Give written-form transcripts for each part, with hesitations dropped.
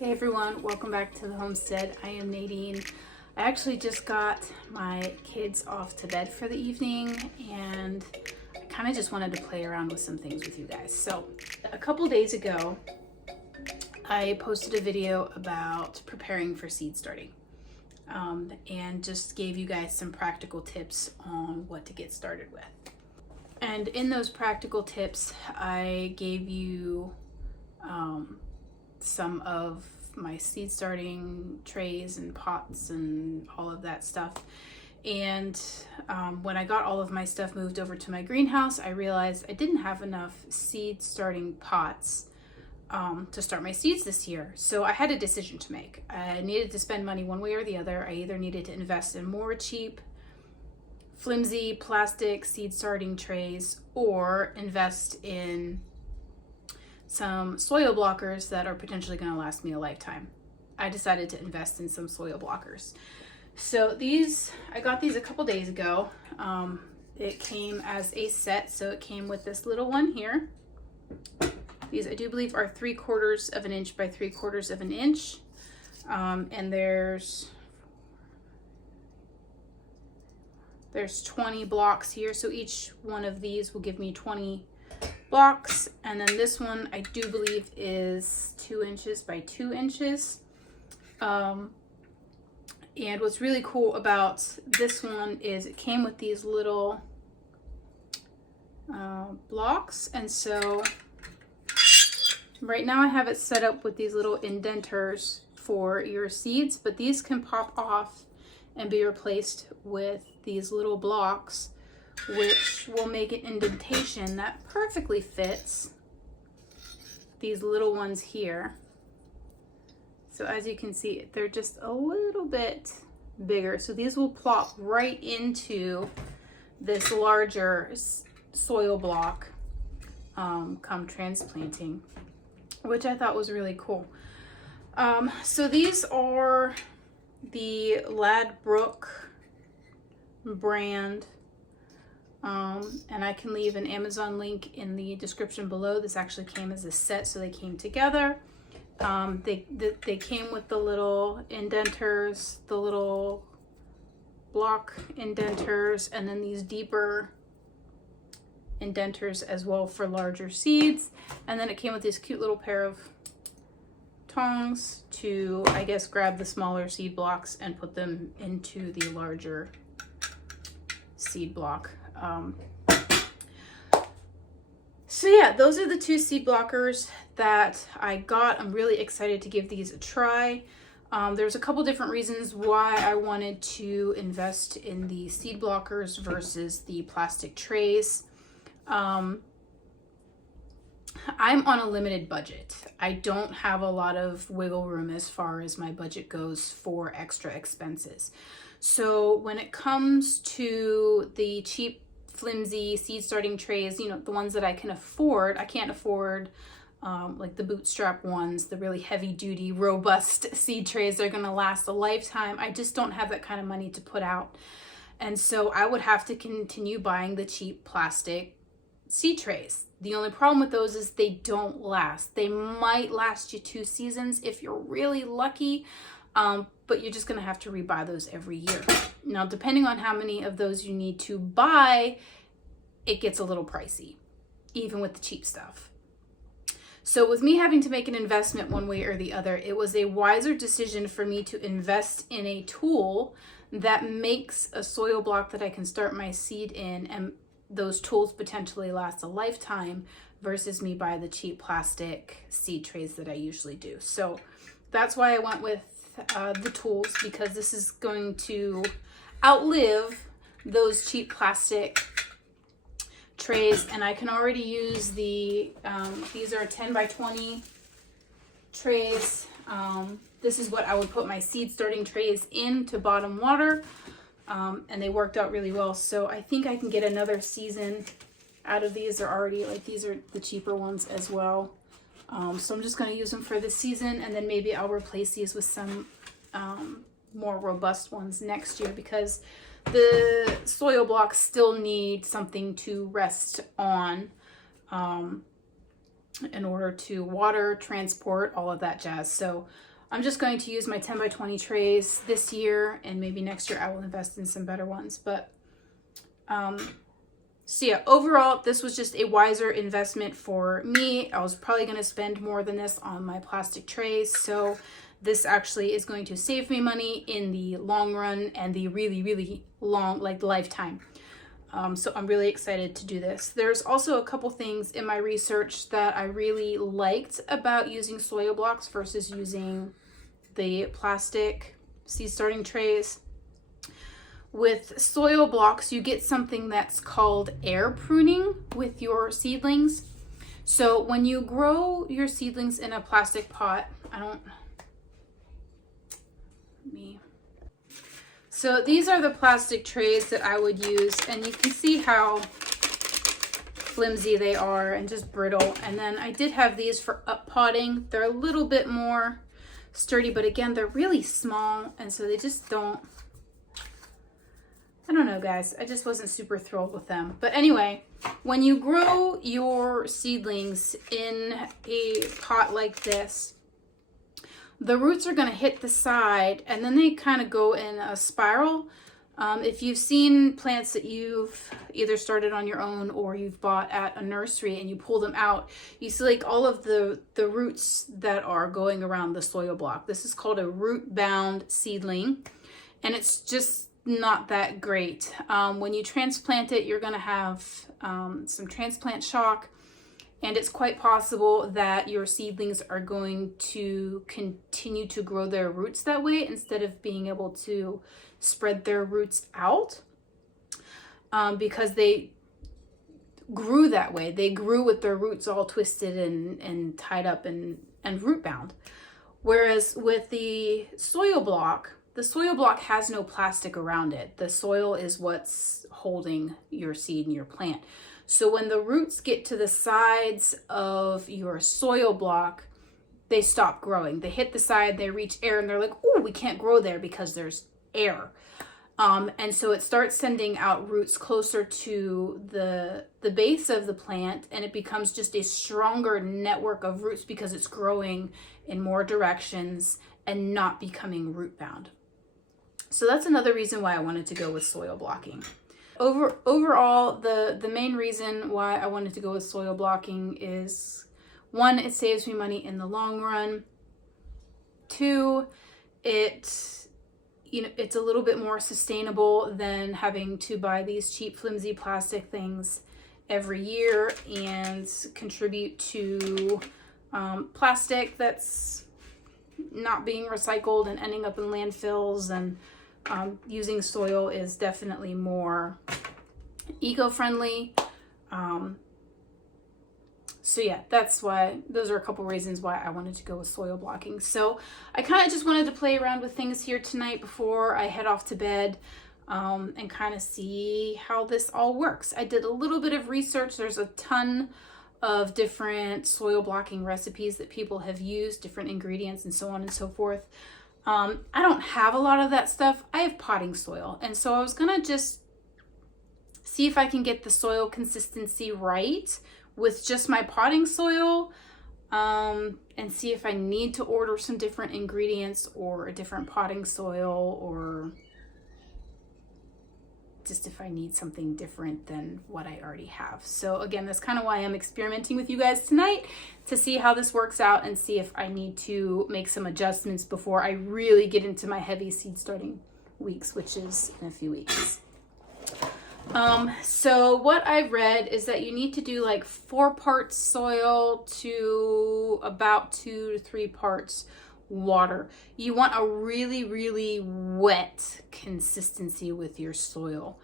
Hey everyone, welcome back to the homestead. I am Nadine. I actually just got my kids off to bed for the evening and I kind of just wanted to play around with some things with you guys. So a couple days ago, I posted a video about preparing for seed starting and just gave you guys some practical tips on what to get started with. And in those practical tips, I gave you some of my seed starting trays and pots and all of that stuff. And when I got all of my stuff moved over to my greenhouse, I realized I didn't have enough seed starting pots to start my seeds this year. So I had a decision to make. I needed to spend money one way or the other. I either needed to invest in more cheap, flimsy plastic seed starting trays or invest in some soil blockers that are potentially going to last me a lifetime. I decided to invest in some soil blockers. So I got these a couple days ago. It came as a set, so it came with this little one here. These I do believe are 3/4 of an inch by 3/4 of an inch. And there's 20 blocks here, so each one of these will give me 20 blocks. And then this one I do believe is 2 inches by 2 inches. And what's really cool about this one is it came with these little blocks, and so right now I have it set up with these little indenters for your seeds, but these can pop off and be replaced with these little blocks, which will make an indentation that perfectly fits these little ones here. So as you can see, they're just a little bit bigger. So these will plop right into this larger soil block come transplanting, which I thought was really cool. So these are the Ladbroke brand. And I can leave an Amazon link in the description below. This actually came as a set, so they came together. They came with the little indenters, the little block indenters, and then these deeper indenters as well for larger seeds. And then it came with this cute little pair of tongs to, I guess, grab the smaller seed blocks and put them into the larger seed block. So yeah, those are the 2 seed blockers that I got. I'm really excited to give these a try. There's a couple different reasons why I wanted to invest in the seed blockers versus the plastic trays. I'm on a limited budget. I don't have a lot of wiggle room as far as my budget goes for extra expenses. So when it comes to the cheap, flimsy seed starting trays, you know, the ones that I can afford, I can't afford like the bootstrap ones, the really heavy duty, robust seed trays. They're going to last a lifetime. I just don't have that kind of money to put out. And so I would have to continue buying the cheap plastic seed trays. The only problem with those is they don't last. They might last you 2 seasons if you're really lucky. But you're just going to have to rebuy those every year. Now, depending on how many of those you need to buy, it gets a little pricey, even with the cheap stuff. So with me having to make an investment one way or the other, it was a wiser decision for me to invest in a tool that makes a soil block that I can start my seed in, and those tools potentially last a lifetime versus me buy the cheap plastic seed trays that I usually do. So that's why I went with the tools, because this is going to outlive those cheap plastic trays. And I can already use these are 10 by 20 trays. This is what I would put my seed starting trays in to bottom water, and they worked out really well. So I think I can get another season out of these. They're already, like, these are the cheaper ones as well. So I'm just going to use them for this season, and then maybe I'll replace these with some more robust ones next year, because the soil blocks still need something to rest on. in order to water, transport, all of that jazz. So I'm just going to use my 10 by 20 trays this year, and maybe next year I will invest in some better ones. But so yeah, overall, this was just a wiser investment for me. I was probably going to spend more than this on my plastic trays. So this actually is going to save me money in the long run and the really, really long, like lifetime. So I'm really excited to do this. There's also a couple things in my research that I really liked about using soil blocks versus using the plastic seed starting trays. With soil blocks, you get something that's called air pruning with your seedlings. So when you grow your seedlings in a plastic pot, So these are the plastic trays that I would use, and you can see how flimsy they are and just brittle. And then I did have these for up potting. They're a little bit more sturdy, but again, they're really small, and so they just don't, I don't know, guys. I just wasn't super thrilled with them. But anyway, when you grow your seedlings in a pot like this, the roots are going to hit the side, and then they kind of go in a spiral. If you've seen plants that you've either started on your own or you've bought at a nursery and you pull them out, you see like all of the roots that are going around the soil block. This is called a root-bound seedling, and it's just not that great. When you transplant it, you're going to have some transplant shock. And it's quite possible that your seedlings are going to continue to grow their roots that way instead of being able to spread their roots out, because they grew that way. They grew with their roots all twisted and tied up and root bound. Whereas with the soil block has no plastic around it. The soil is what's holding your seed and your plant. So when the roots get to the sides of your soil block, they stop growing. They hit the side, they reach air, and they're like, oh, we can't grow there because there's air. And so it starts sending out roots closer to the base of the plant, and it becomes just a stronger network of roots because it's growing in more directions and not becoming root bound. So that's another reason why I wanted to go with soil blocking. Overall, the main reason why I wanted to go with soil blocking is, one, it saves me money in the long run. Two, it's a little bit more sustainable than having to buy these cheap, flimsy plastic things every year and contribute to plastic that's not being recycled and ending up in landfills. And using soil is definitely more eco-friendly. So yeah, those are a couple reasons why I wanted to go with soil blocking. So I kind of just wanted to play around with things here tonight before I head off to bed, and kind of see how this all works. I did a little bit of research. There's a ton of different soil blocking recipes that people have used, different ingredients and so on and so forth. I don't have a lot of that stuff. I have potting soil. And so I was going to just see if I can get the soil consistency right with just my potting soil, and see if I need to order some different ingredients or a different potting soil, or just if I need something different than what I already have. So again, that's kind of why I'm experimenting with you guys tonight, to see how this works out and see if I need to make some adjustments before I really get into my heavy seed starting weeks, which is in a few weeks. So what I read is that you need to do like 4 parts soil to about 2 to 3 parts water. You want a really, really wet consistency with your soil,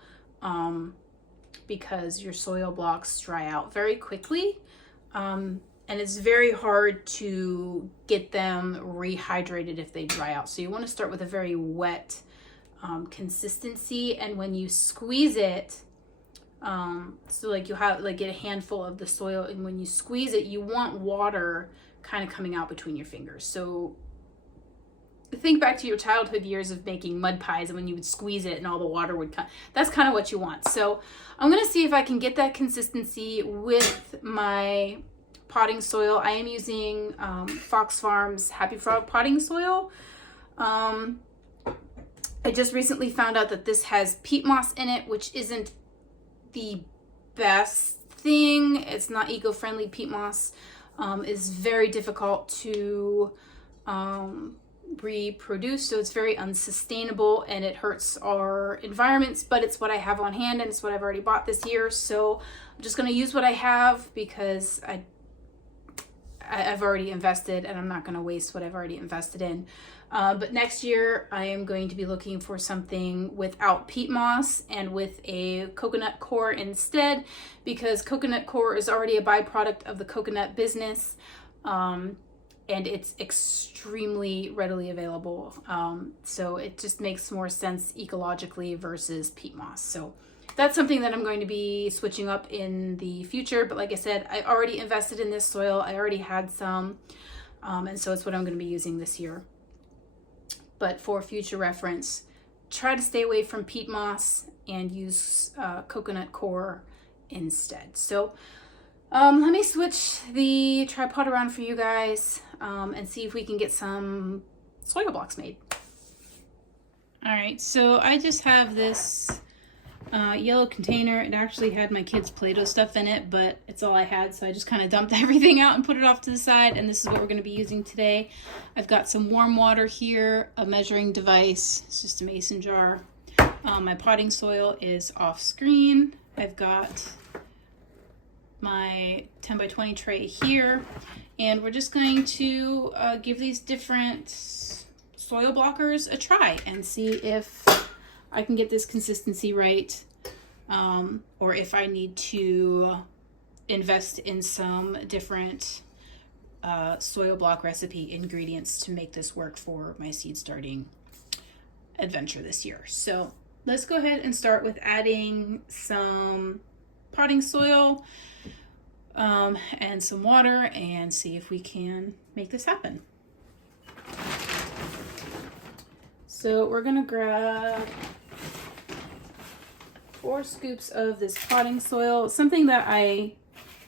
because your soil blocks dry out very quickly, and it's very hard to get them rehydrated if they dry out. So you want to start with a very wet consistency, and when you squeeze it, so like you have like get a handful of the soil, and when you squeeze it, you want water kind of coming out between your fingers. So think back to your childhood years of making mud pies, and when you would squeeze it and all the water would come. That's kind of what you want. So I'm going to see if I can get that consistency with my potting soil. I am using Fox Farms Happy Frog potting soil. I just recently found out that this has peat moss in it, which isn't the best thing. It's not eco-friendly. Peat moss is very difficult to reproduce, so it's very unsustainable and it hurts our environments, but it's what I have on hand and it's what I've already bought this year, so I'm just going to use what I have because I've already invested and I'm not going to waste what I've already invested in. But next year I am going to be looking for something without peat moss and with a coconut coir instead, because coconut coir is already a byproduct of the coconut business. And it's extremely readily available. So it just makes more sense ecologically versus peat moss. So that's something that I'm going to be switching up in the future. But like I said, I already invested in this soil. I already had some. And so it's what I'm going to be using this year. But for future reference, try to stay away from peat moss and use coconut coir instead. So let me switch the tripod around for you guys and see if we can get some soil blocks made. All right, so I just have this yellow container. It actually had my kids' Play-Doh stuff in it, but it's all I had, so I just kind of dumped everything out and put it off to the side, and this is what we're going to be using today. I've got some warm water here, a measuring device. It's just a mason jar. My potting soil is off screen. I've got my 10 by 20 tray here, and we're just going to give these different soil blockers a try and see if I can get this consistency right, or if I need to invest in some different soil block recipe ingredients to make this work for my seed starting adventure this year. So let's go ahead and start with adding some potting soil and some water and see if we can make this happen. So we're gonna grab 4 scoops of this potting soil. Something that I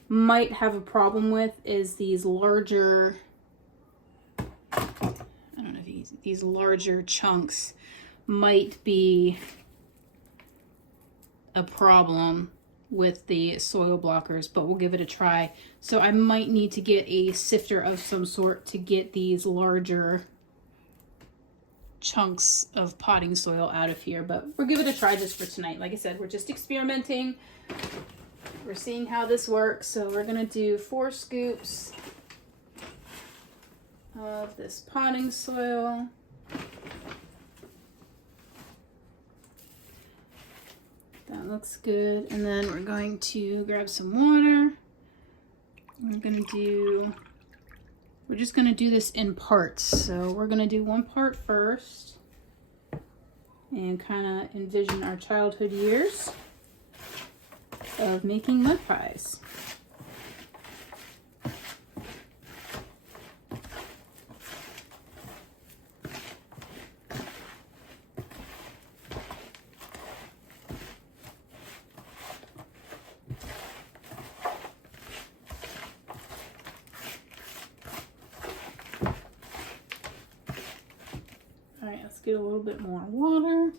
might have a problem with is these larger, I don't know if these larger chunks might be a problem with the soil blockers, but we'll give it a try. So I might need to get a sifter of some sort to get these larger chunks of potting soil out of here, but we'll give it a try just for tonight. Like I said, we're just experimenting. We're seeing how this works. So we're gonna do 4 scoops of this potting soil. That looks good. And then we're going to grab some water. We're just gonna do this in parts. So we're gonna do 1 part first and kind of envision our childhood years of making mud pies. All right, let's get a little bit more water.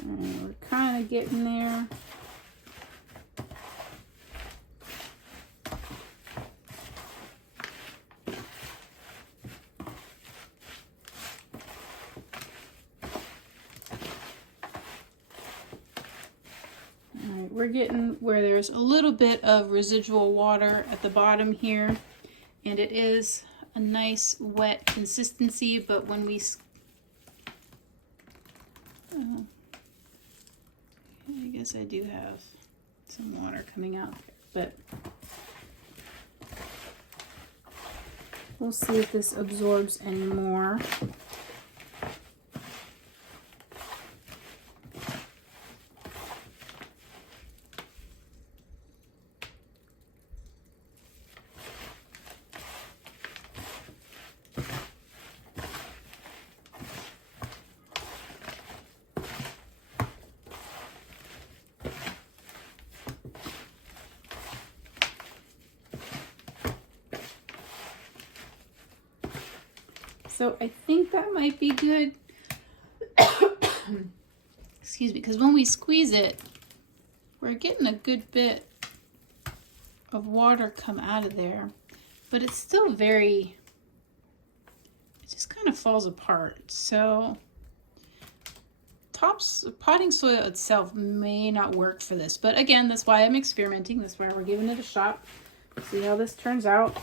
And we're kind of getting there. We're getting where there's a little bit of residual water at the bottom here, and it is a nice wet consistency, but when we I guess I do have some water coming out there, but we'll see if this absorbs any more. So I think that might be good. Excuse me, because when we squeeze it, we're getting a good bit of water come out of there, but it's still very, it just kind of falls apart. So potting soil itself may not work for this, but again, that's why I'm experimenting. That's why we're giving it a shot. See how this turns out.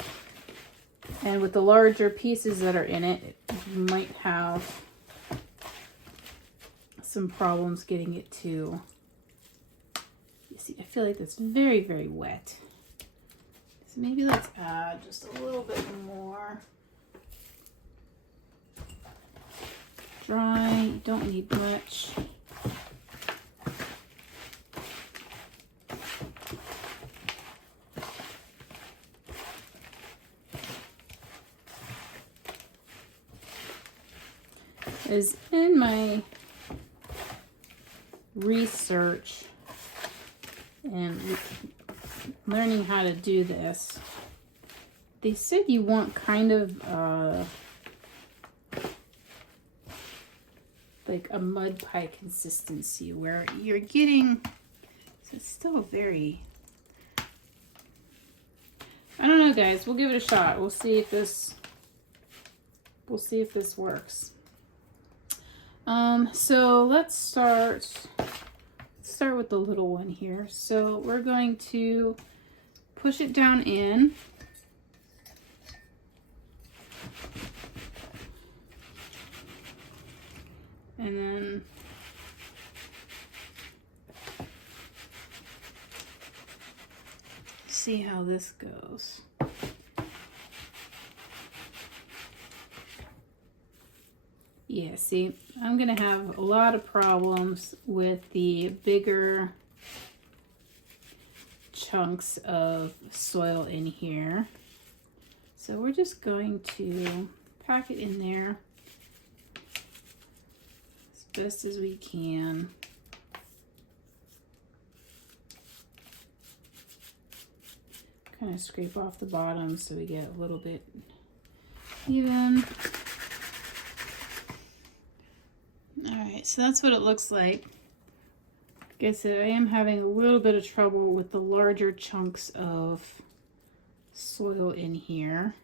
And with the larger pieces that are in it, you might have some problems getting it to, you see, I feel like that's very, very wet. So maybe let's add just a little bit more. Dry, you don't need much. Is in my research and learning how to do this, they said you want kind of like a mud pie consistency where you're getting, it's still very, I don't know guys, we'll give it a shot. We'll see if this works. So let's start with the little one here. So we're going to push it down in. And then see how this goes. Yeah, see, I'm gonna have a lot of problems with the bigger chunks of soil in here. So we're just going to pack it in there as best as we can. Kind of scrape off the bottom so we get a little bit even. Alright, so that's what it looks like. Like I said, I am having a little bit of trouble with the larger chunks of soil in here.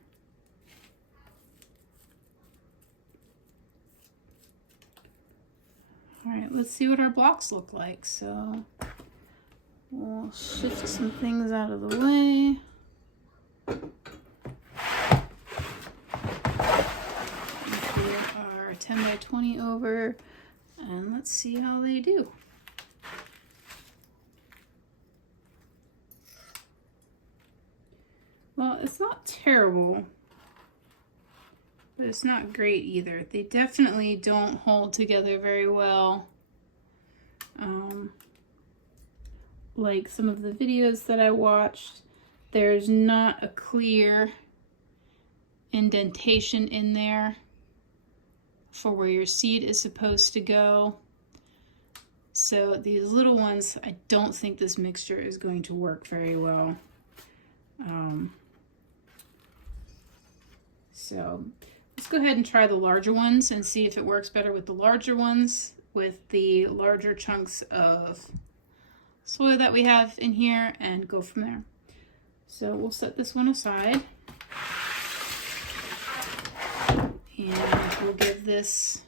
Alright, let's see what our blocks look like. So we'll shift some things out of the way. Here are 10 by 20 over. And let's see how they do. Well, it's not terrible, but it's not great either. They definitely don't hold together very well. Like some of the videos that I watched, there's not a clear indentation in there for where your seed is supposed to go. So these little ones, I don't think this mixture is going to work very well. So let's go ahead and try the larger ones and see if it works better with the larger ones, with the larger chunks of soil that we have in here, and go from there. So we'll set this one aside. And we'll give this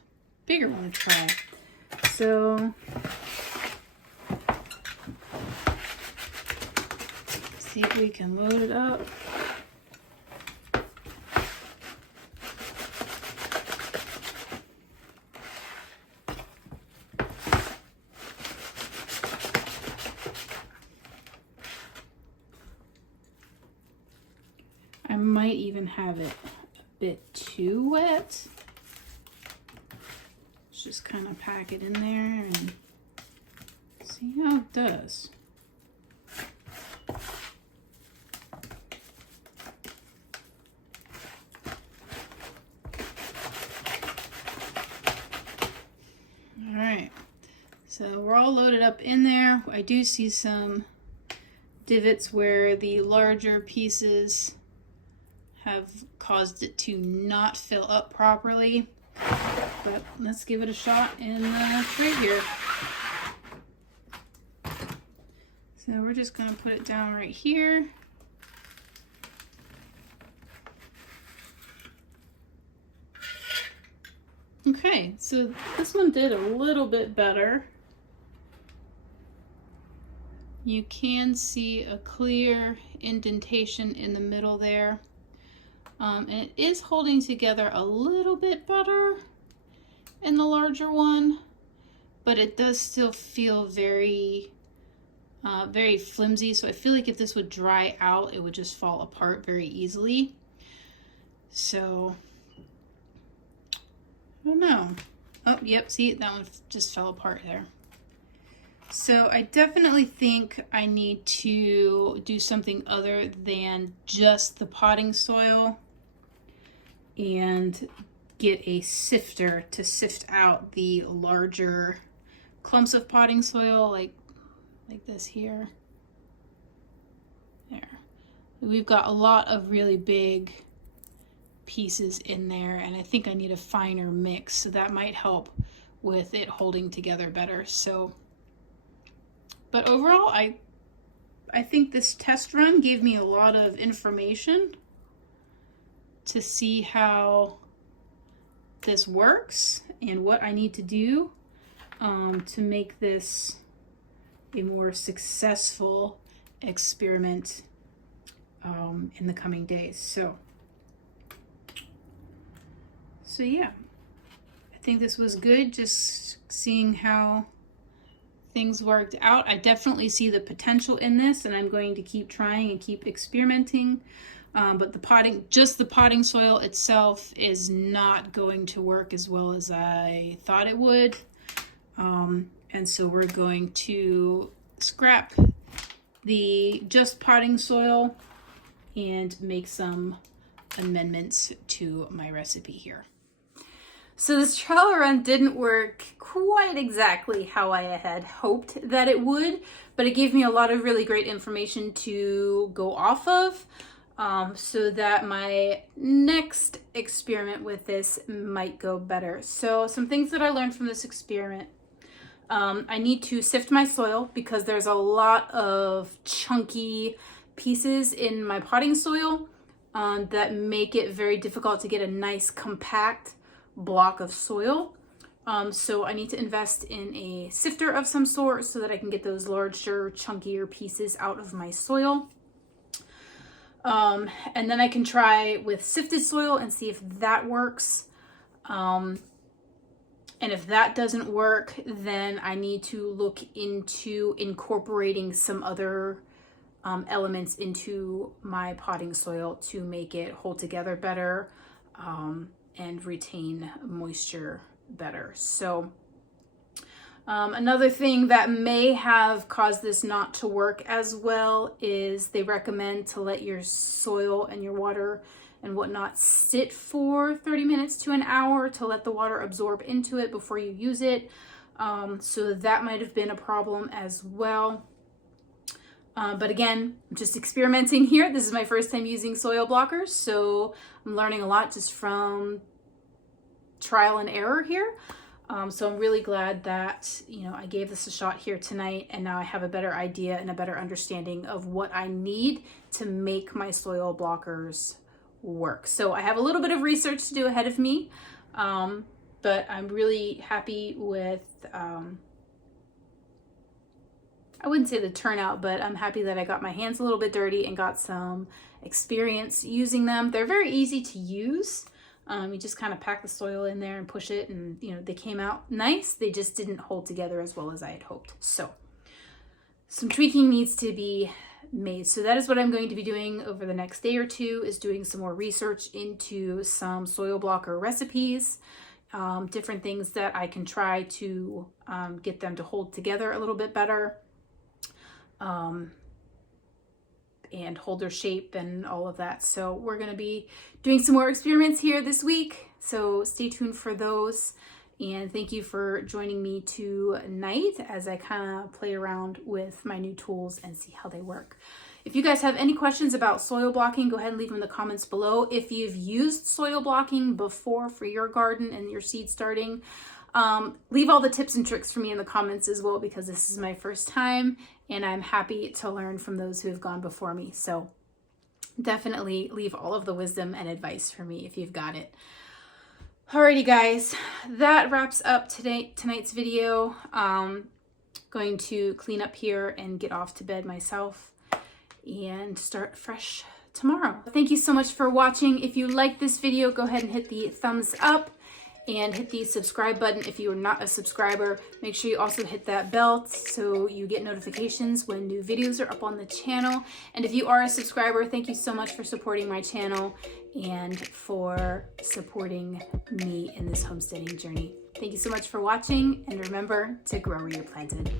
bigger one a try. So, see if we can load it up. I might even have it bit too wet. Let's just kind of pack it in there and see how it does. All right, so we're all loaded up in there. I do see some divots where the larger pieces have caused it to not fill up properly. But let's give it a shot in the tray here. So we're just going to put it down right here. Okay, so this one did a little bit better. You can see a clear indentation in the middle there. And it is holding together a little bit better in the larger one, but it does still feel very flimsy. So I feel like if this would dry out, it would just fall apart very easily. So I don't know. Oh, yep, see, that one just fell apart there. So I definitely think I need to do something other than just the potting soil and get a sifter to sift out the larger clumps of potting soil like this here. There. We've got a lot of really big pieces in there, and I think I need a finer mix, so that might help with it holding together better. So, but overall, I think this test run gave me a lot of information to see how this works and what I need to do to make this a more successful experiment in the coming days. So yeah, I think this was good, just seeing how things worked out. I definitely see the potential in this, and I'm going to keep trying and keep experimenting. But the potting soil itself is not going to work as well as I thought it would. And so we're going to scrap the just potting soil and make some amendments to my recipe here. So this trial run didn't work quite exactly how I had hoped that it would, but it gave me a lot of really great information to go off of, so that my next experiment with this might go better. So some things that I learned from this experiment. I need to sift my soil because there's a lot of chunky pieces in my potting soil that make it very difficult to get a nice compact block of soil. So I need to invest in a sifter of some sort so that I can get those larger, chunkier pieces out of my soil. And then I can try with sifted soil and see if that works. And if that doesn't work, then I need to look into incorporating some other elements into my potting soil to make it hold together better and retain moisture better. So another thing that may have caused this not to work as well is they recommend to let your soil and your water and whatnot sit for 30 minutes to an hour to let the water absorb into it before you use it. So that might have been a problem as well. But again, I'm just experimenting here. This is my first time using soil blockers, so I'm learning a lot just from trial and error here. So I'm really glad that, I gave this a shot here tonight, and now I have a better idea and a better understanding of what I need to make my soil blockers work. So I have a little bit of research to do ahead of me, but I'm really happy with, I wouldn't say the turnout, but I'm happy that I got my hands a little bit dirty and got some experience using them. They're very easy to use. You just kind of pack the soil in there and push it, and they came out nice. They just didn't hold together as well as I had hoped. So some tweaking needs to be made. So that is what I'm going to be doing over the next day or two, is doing some more research into some soil blocker recipes, different things that I can try to get them to hold together a little bit better. And hold their shape and all of that. So we're going to be doing some more experiments here this week. So stay tuned for those. And thank you for joining me tonight as I kind of play around with my new tools and see how they work. If you guys have any questions about soil blocking, go ahead and leave them in the comments below. If you've used soil blocking before for your garden and your seed starting, leave all the tips and tricks for me in the comments as well, because this is my first time and I'm happy to learn from those who have gone before me. So definitely leave all of the wisdom and advice for me if you've got it. Alrighty guys, that wraps up tonight's video. Going to clean up here and get off to bed myself and start fresh tomorrow. Thank you so much for watching. If you like this video, go ahead and hit the thumbs up and hit the subscribe button. If you are not a subscriber, make sure you also hit that bell so you get notifications when new videos are up on the channel. And if you are a subscriber, thank you so much for supporting my channel and for supporting me in this homesteading journey. Thank you so much for watching, and remember to grow where you're planted.